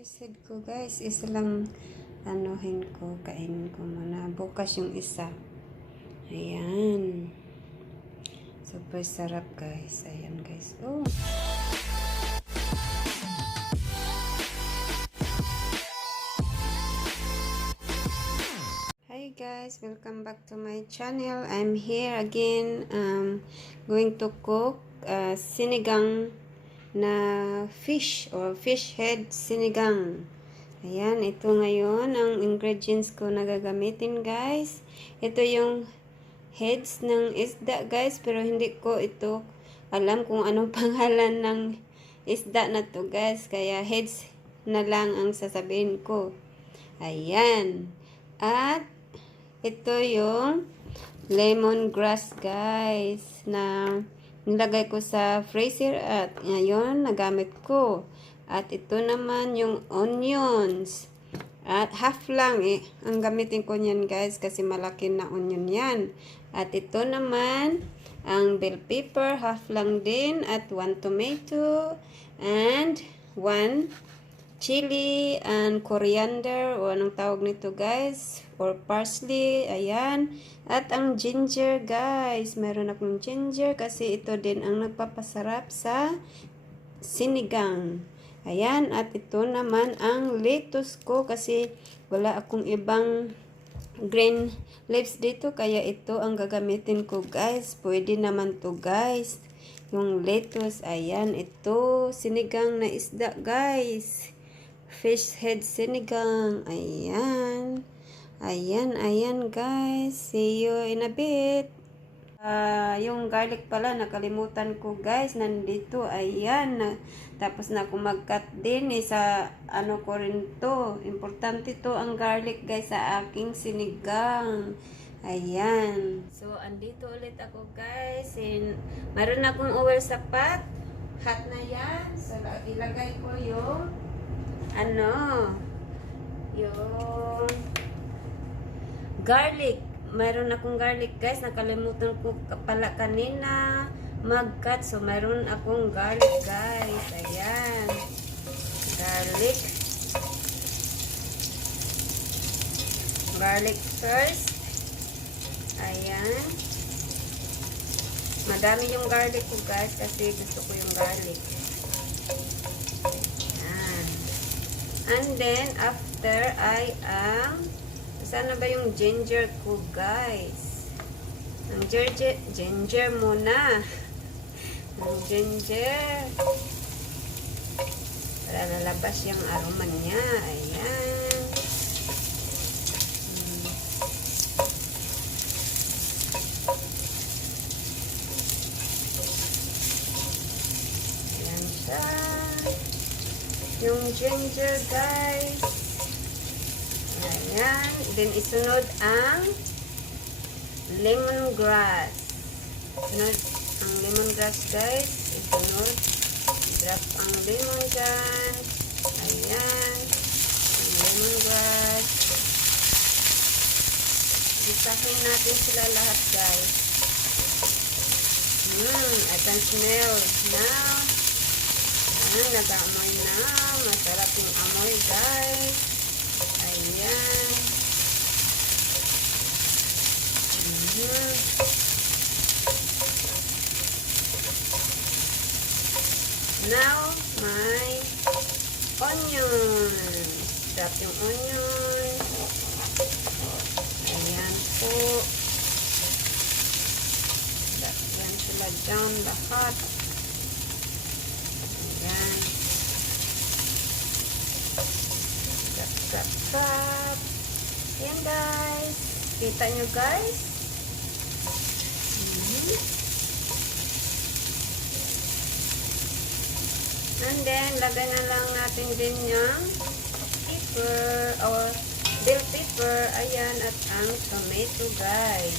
fish head ko guys, isa lang anuhin ko, kainin ko muna. Bukas yung isa. Ayan. Super sarap guys. Ayan guys. Oh. Hi guys, welcome back to my channel. I'm here again. Going to cook sinigang na fish or fish head sinigang. Ayan, ito ngayon ang ingredients ko na gagamitin guys. Ito yung heads ng isda guys, pero hindi ko ito alam kung anong pangalan ng isda na to guys, kaya heads na lang ang sasabihin ko. Ayan, at ito yung lemongrass guys na nilagay ko sa freezer at ngayon nagamit ko. At ito naman yung onions. At half lang ang gamitin ko niyan guys kasi malaki na onion yan. At ito naman ang bell pepper, half lang din. At 1 tomato and 1 chili and coriander o anong tawag nito guys, or parsley. Ayan. At ang ginger guys, meron akong ginger kasi ito din ang nagpapasarap sa sinigang. Ayan. At ito naman ang lettuce ko kasi wala akong ibang green leaves dito, kaya ito ang gagamitin ko guys. Pwede naman to guys yung lettuce. Ayan, ito sinigang na isda guys, fish head sinigang. Ayan. Ayan guys. See you in a bit. Yung garlic pala, nakalimutan ko guys. Nandito. Ayan. Tapos na ako mag-cut din sa ano ko rin to. Importante to ang garlic guys sa aking sinigang. Ayan. So, andito ulit ako guys. Mayroon akong oil sa pot. Hot na yan. So, ilagay ko yung yung garlic. Mayroon akong garlic guys, nakalimutan ko pala kanina mag-cut. So mayroon akong garlic guys. Ayan, garlic first. Ayan, madami yung garlic ko guys kasi gusto ko yung garlic. And then, after I sana ba yung ginger ko, guys? Ang ginger muna. Ang ginger. Para nalabas yung aroma niya. Ayan. Ayan siya. Yung ginger guys. Ayan. Then isunod ang lemongrass. Isunod ang lemongrass guys. Isunod. Drop ang lemon dyan. Ayan. Ang lemongrass. Isahin natin sila lahat guys. I can smell now. Nag-amoy na. Masarap yung amoy guys. Ayan. Now, my onions. Drop yung onion. Ayan po. Drop yan sila down lahat. Ayan. Drop. Ayan guys. Kita nyo guys. And then, lagay na lang natin din yung pepper or bell pepper. Ayan. At ang tomato guys.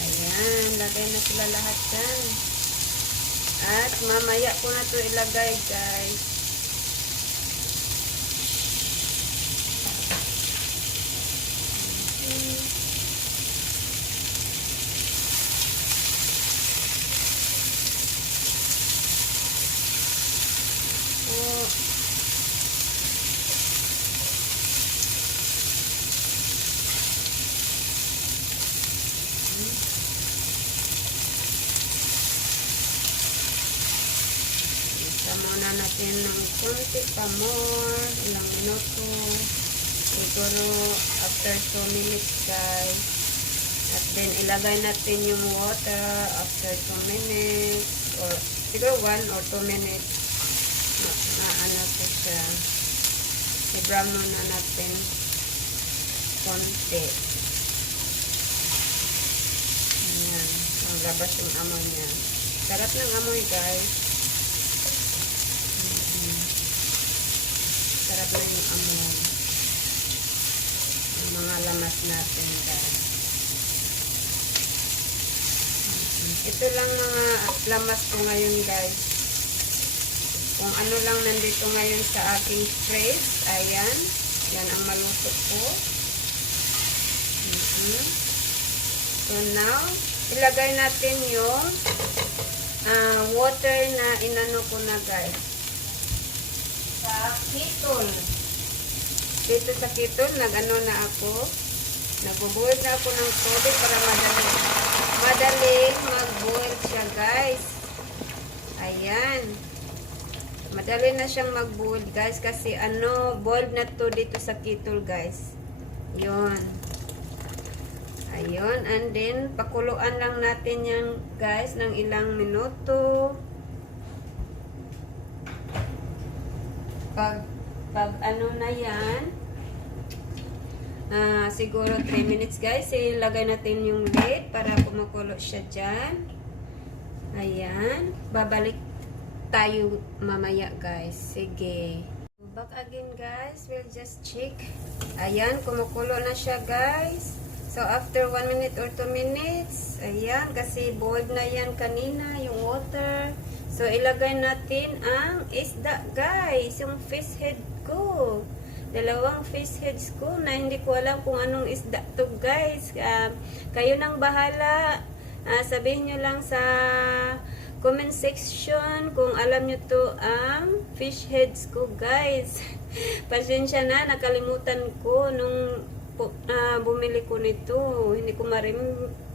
Ayan. Lagay na sila lahat dyan. At mamaya ko na ito ilagay guys. natin ng konti pa more, ilang minuto. Siguro after 2 minutes guys. At then ilagay natin yung water after 2 minutes. Or siguro 1 or 2 minutes. Na ano to siya. I-brown muna natin konti. Ayan. Ang labas yung amoy niya. Sarap ng amoy guys. Sarap na yung amoy. Yung mga lamas natin guys. Ito lang mga lamas ko ngayon guys. Kung ano lang nandito ngayon sa aking fridge. Ayan. Yan ang maluto ko. So now, ilagay natin yung water na inano ko na guys. Sa kettle. Dito sa kettle, nag-ano na ako. Nagbubuhod na ako ng tubig para madaling mag-boil siya guys. Ayan. Madali na siyang mag-boil guys kasi ano, boiled na to dito sa kettle guys. Yun. Ayun. And then, pakuluan lang natin yan guys ng ilang minuto. Pag ano na yan, siguro 3 minutes guys, ilagay natin yung lid para kumukulo siya dyan. Ayan. Babalik tayo mamaya guys. Sige. Back again guys. We'll just check. Ayan. Kumukulo na siya guys. So after 1 minute or 2 minutes. Ayan. Kasi boiled na yan kanina yung water. So ilagay natin ang isda guys. Yung fish head ko. Dalawang fish heads ko na hindi ko alam kung anong isda to guys. Kayo nang bahala. Sabihin nyo lang sa comment section kung alam nyo to ang fish heads ko guys. Pasensya na, nakalimutan ko nung bumili ko nito. Hindi ko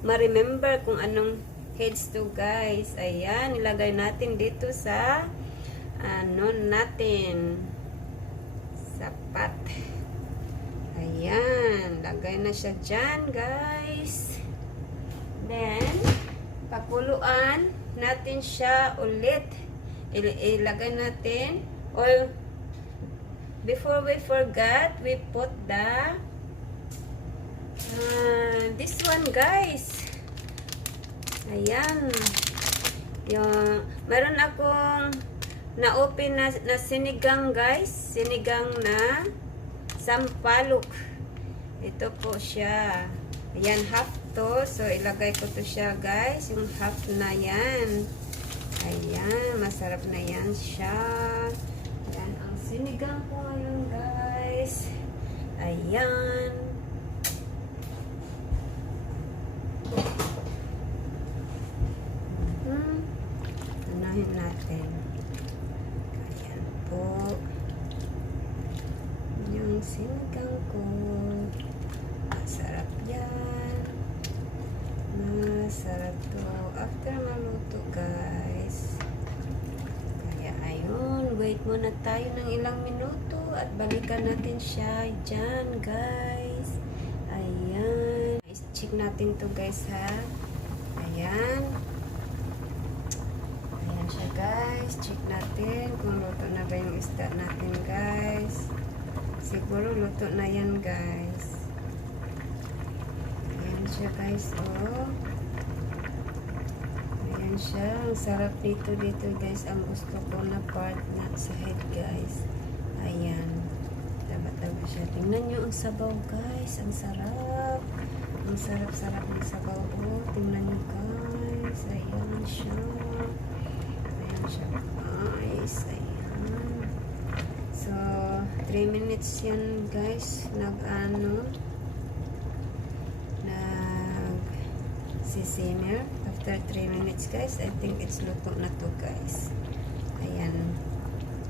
ma-remember kung anong heads to guys. Ayan, ilagay natin dito sa ano natin. Sapat. Ayan, lagay na siya dyan guys. Then, pakuluan natin siya ulit. Ilagay natin. Or, before we forgot, we put the this one guys. Ayan. Yung, meron akong na-open na sinigang guys. Sinigang na sampalok. Ito po siya. Ayan, half to. So, ilagay ko to siya guys. Yung half na yan. Ayan, masarap na yan siya. Ayan, ang sinigang ko ngayon guys. Ayan. Unahin natin. Ayan po. Yung sinigang ko. Masarap yan. Masarap to. After maluto guys. Kaya ayun. Wait muna tayo ng ilang minuto. At balikan natin siya dyan guys. Ayan. Check natin to guys ha. Ayan. Ayan siya guys. Check natin kung luto na ba yung isda natin guys. Siguro luto na yan guys. Ayan siya guys. Oh. Ayan siya. Ang sarap dito guys. Ang gusto ko na part na sa head guys. Ayan. Taba-taba siya. Tingnan nyo ang sabaw guys. Ang sarap. Ang sarap-sarap ng sabaw. Oh. Tingnan nyo guys. Ayan siya. Ayan siya guys. Ayan. So, 3 minutes yan guys. Nag-simmer. After 3 minutes guys, I think it's luto na to guys. Ayan.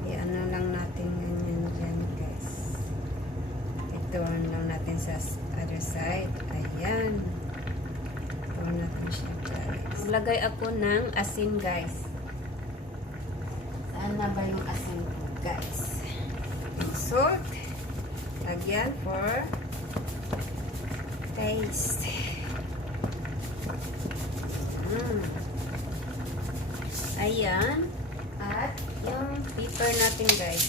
I-ano lang natin ganyan dyan guys. I-turn lang natin sa other side. Ayan. Turn natin siya guys. Lagay ako ng asin guys. Ano ba yung asin ko, guys? Salt. Lagyan for taste. Ayan. At yung pepper natin, guys.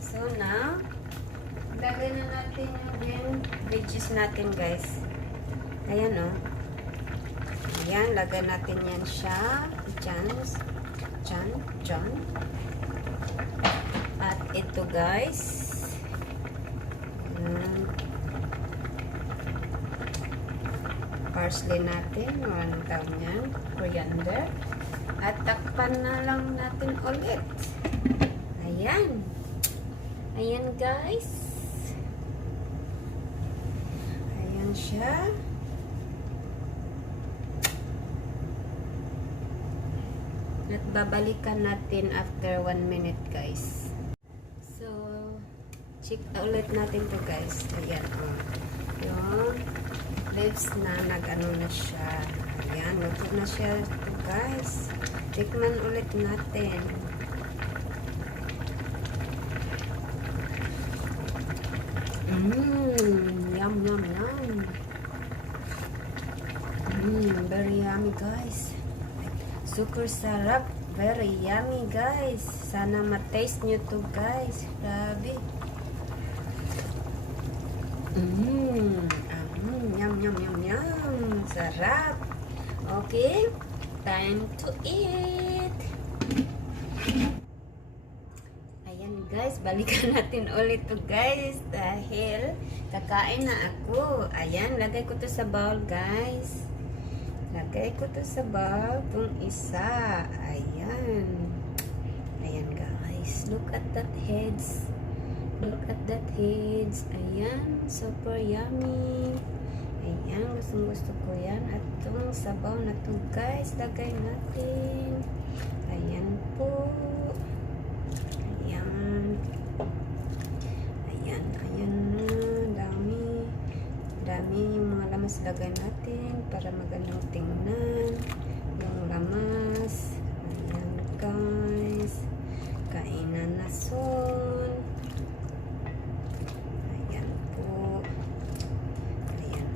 So now, lagay na natin yung veggies natin, guys. Ayan, oh. Ayan, lagay natin yan siya. Diyan. At ito, guys. Parsley natin. Anong tawag niyan? Coriander. At takpan na lang natin ulit. Ayan. Ayan, guys. Ayan siya. At babalikan natin after 1 minute, guys. So, check ulit natin to, guys. Ayan, oh. Yung leaves na nag-ano na siya. Ayan, luto na siya to, guys. Tikman ulit natin. Yum, yum, yum. Very yummy, guys. Super sarap. Very yummy, guys. Sana ma-taste nyo to, guys. Grabe. Yum, yum, yum, yum. Sarap. Okay. Time to eat. Ayan, guys. Balikan natin ulit to, guys. Dahil kakain na ako. Ayan. Lagay ko to sa bowl, guys. Lagay ko to sa bowl, itong isa. Ayan. Ayan, guys. Look at that heads. Look at that heads. Ayan. Super yummy. Ayan. Gustong-gusto ko yan. At itong sabaw na to, guys. Lagay natin. Ayan po. Ayan. Ayan. Ayan na. Dami yung mga lamas lagay natin para magandang tingnan yung lamas. Ayan, guys, kainan na soon. Ayan po.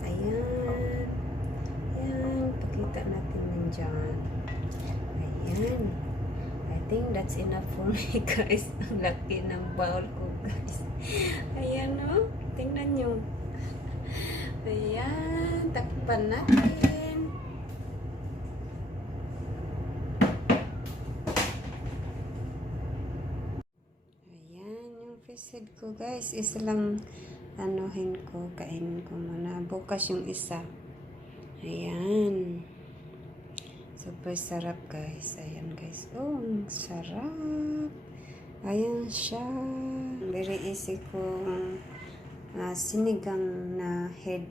Ayan, pakita natin nandyan. Ayan, I think that's enough for me, guys. Ang laki ng bowl ko, guys. Ayan, no? Tingnan nyo. Ayan, takpan natin. Ayan, yung fish head ko, guys. Isa lang anuhin ko, kainin ko muna. Bukas yung isa. Ayan. Super sarap, guys. Ayan, guys. Oh, sarap. Ayan siya. Very easy kong sinigang na head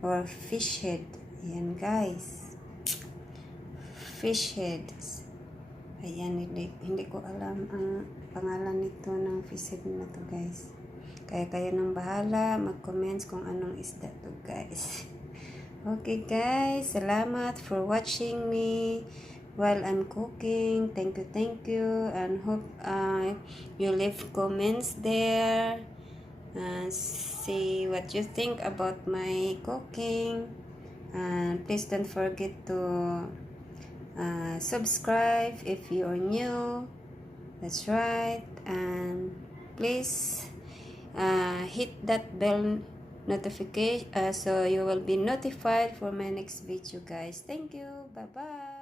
or fish head. Ayan, guys, fish head. Ayan, hindi ko alam ang pangalan nito ng fish head na to, guys. Kaya kayo nang bahala mag-comments kung anong isda to, guys. Okay, guys, salamat for watching me while I'm cooking. Thank you, and hope you leave comments there and see what you think about my cooking. And please don't forget to subscribe if you're new. That's right. And please hit that bell notification so you will be notified for my next video, guys. Thank you. Bye bye.